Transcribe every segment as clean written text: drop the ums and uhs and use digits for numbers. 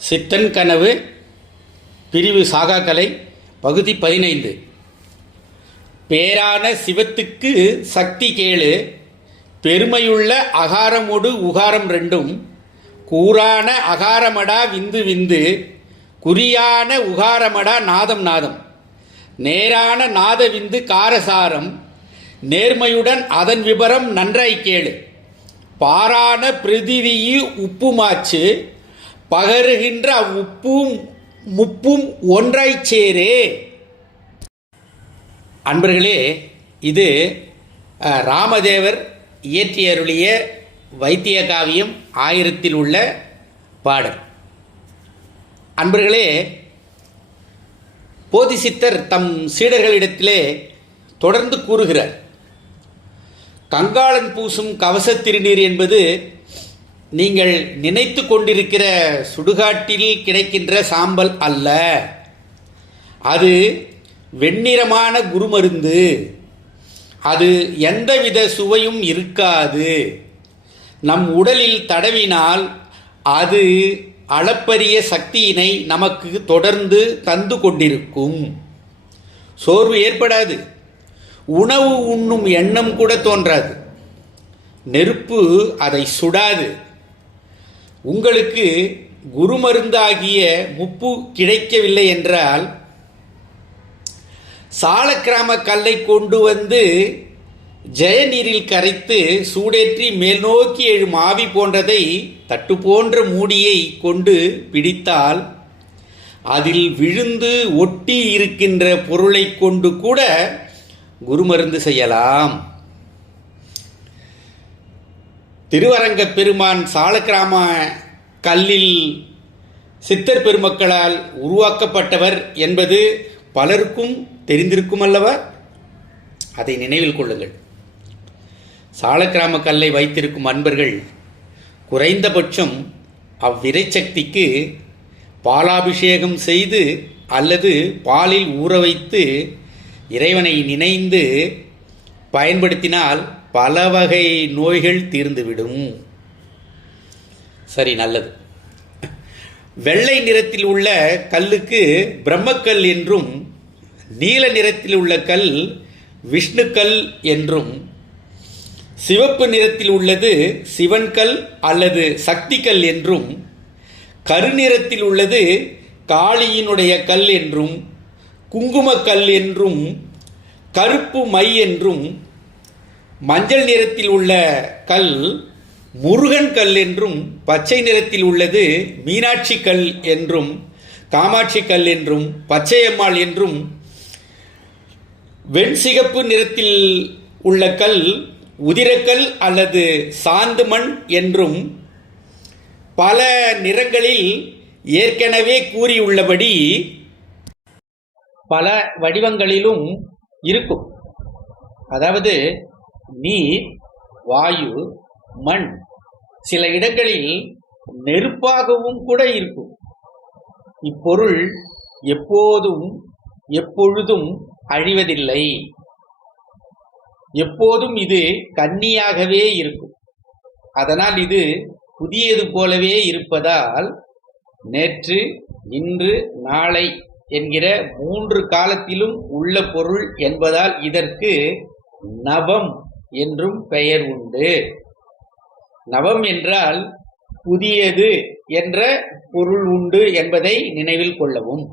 சித்தன் கனவு பிரிவு சாகாக்கலை பகுதி 15. பேரான சிவத்துக்கு சக்தி கேளு, பெருமையுள்ள அகாரமொடு உகாரம் ரெண்டும், கூறான அகாரமடா விந்து விந்து, குறியான உகாரமடா நாதம் நாதம், நேரான நாத விந்து காரசாரம், நேர்மையுடன் அதன் விபரம் நன்றாய் கேளு, பாரான பிரிதிவியு உப்புமாச்சு, பகருகின்ற அவ்வுப்பும் முப்பும் ஒன்றாய்ச் சேரே. அன்பர்களே, இது ராமதேவர் இயற்றியருளிய வைத்திய காவியம் 1000 உள்ள பாடல். அன்பர்களே, போதிசித்தர் தம் சீடர்களிடத்திலே தொடர்ந்து கூறுகிறார், கங்காளன் பூசும் கவச திருநீர் என்பது நீங்கள் நினைத்து கொண்டிருக்கிற சுடுகாட்டில் கிடைக்கின்ற சாம்பல் அல்ல. அது வெண்ணிறமான குருமருந்து. அது எந்தவித சுவையும் இருக்காது. நம் உடலில் தடவினால் அது அளப்பரிய சக்தியினை நமக்கு தொடர்ந்து தந்து கொண்டிருக்கும். சோர்வு ஏற்படாது. உணவு உண்ணும் எண்ணம் கூட தோன்றாது. நெருப்பு அதை சுடாது. உங்களுக்கு குருமருந்தாகிய முப்பு கிடைக்கவில்லை என்றால் சாலக்கிராம கல்லை கொண்டு வந்து ஜெயநீரில் கரைத்து சூடேற்றி மேல் நோக்கி எழும் ஆவி போன்றதை தட்டு போன்ற மூடியை கொண்டு பிடித்தால் அதில் விழுந்து ஒட்டி இருக்கின்ற பொருளை கொண்டு கூட குருமருந்து செய்யலாம். திருவரங்க பெருமான் சாலக்கிராம கல்லில் சித்தர் பெருமக்களால் உருவாக்கப்பட்டவர் என்பது பலருக்கும் தெரிந்திருக்கும் அல்லவா? அதை நினைவில் கொள்ளுங்கள். சாலக்கிராம கல்லை வைத்திருக்கும் அன்பர்கள் குறைந்தபட்சம் அவ்விரைச்சக்திக்கு பாலாபிஷேகம் செய்து அல்லது பாலில் ஊற வைத்து இறைவனை நினைந்து பயன்படுத்தினால் பல வகை நோய்கள் தீர்ந்துவிடும். சரி, நல்லது. வெள்ளை நிறத்தில் உள்ள கல்லுக்கு பிரம்மக்கல் என்றும், நீல நிறத்தில் உள்ள கல் விஷ்ணுக்கல் என்றும், சிவப்பு நிறத்தில் உள்ளது சிவன்கல் அல்லது சக்திக்கல் என்றும், கருநிறத்தில் உள்ளது காளியினுடைய கல் என்றும், குங்குமக்கல் என்றும், கருப்பு மை என்றும், மஞ்சள் நிறத்தில் உள்ள கல் முருகன் கல் என்றும், பச்சை நிறத்தில் உள்ளது மீனாட்சி கல் என்றும், காமாட்சி கல் என்றும், பச்சையம்மாள் என்றும், வெண்சிகப்பு நிறத்தில் உள்ள கல் உதிரக்கல் அல்லது சாந்து மண் என்றும், பல நிறங்களில் ஏற்கனவே கூறியுள்ளபடி பல வடிவங்களிலும் இருக்கும். அதாவது நீர், வாயு, மண், சில இடங்களில் நெருப்பாகவும் கூட இருக்கும். இப்பொருள் எப்போதும் எப்பொழுதும் அழிவதில்லை. எப்போதும் இது கன்னியாகவே இருக்கும். அதனால் இது புதியது போலவே இருப்பதால் நேற்று, இன்று, நாளை என்கிற 3 காலத்திலும் உள்ள பொருள் என்பதால் இதற்கு நவம் என்றும் பெயர் உண்டு. நவம் என்றால் புதியது என்ற பொருள் உண்டு என்பதை நினைவில் கொள்ளவும்.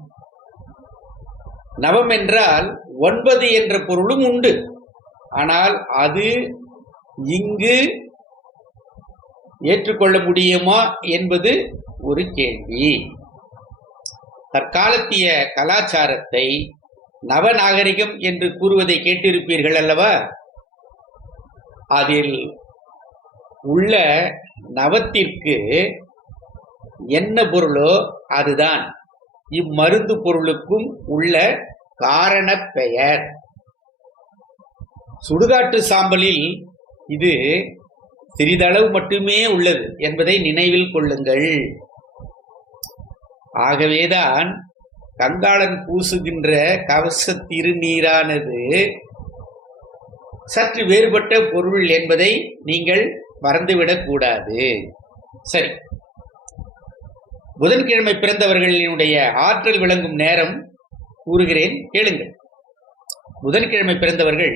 நவம் என்றால் 9 என்ற பொருளும் உண்டு. ஆனால் அது இங்கு ஏற்றுக்கொள்ள முடியுமா என்பது ஒரு கேள்வி. தற்காலத்திய கலாச்சாரத்தை நவநாகரிகம் என்று கூறுவதை கேட்டிருப்பீர்கள் அல்லவா? அதில் உள்ள நவத்திற்கு என்ன பொருளோ அதுதான் இம்மருந்து பொருளுக்கும் உள்ள காரண பெயர். சுடுகாட்டு சாம்பலில் இது சிறிதளவு மட்டுமே உள்ளது என்பதை நினைவில் கொள்ளுங்கள். ஆகவேதான் கங்காளன் பூசுகின்ற கவச திருநீரானது சற்று வேறுபட்ட பொருள் என்பதை நீங்கள் மறந்துவிடக் கூடாது. சரி, புதன்கிழமை பிறந்தவர்களினுடைய ஆற்றல் விளங்கும் நேரம் கூறுகிறேன், கேளுங்கள். புதன்கிழமை பிறந்தவர்கள்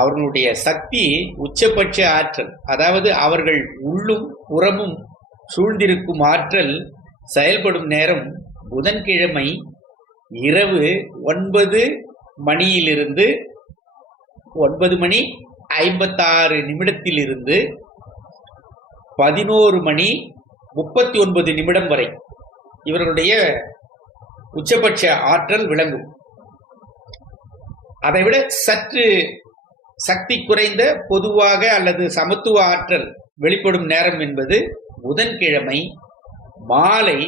அவர்களுடைய சக்தி உச்சபட்ச ஆற்றல், அதாவது அவர்கள் உள்ளும் புறமும் சூழ்ந்திருக்கும் ஆற்றல் செயல்படும் நேரம் புதன்கிழமை இரவு 9 மணியிலிருந்து 9 மணி 56 நிமிடத்திலிருந்து 11 மணி 39 நிமிடம் வரை இவர்களுடைய உச்சபட்ச ஆற்றல் விளங்கும். அதைவிட சற்று சக்தி குறைந்த பொதுவாக அல்லது சமத்துவ ஆற்றல் வெளிப்படும் நேரம் என்பது புதன்கிழமை மாலை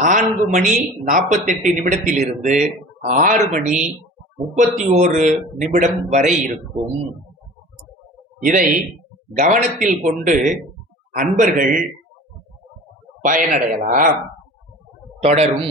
4 மணி 48 நிமிடத்திலிருந்து 6 மணி 31 நிமிடம் வரை இருக்கும். இதை கவனத்தில் கொண்டு அன்பர்கள் பயனடையலாம். தொடரும்.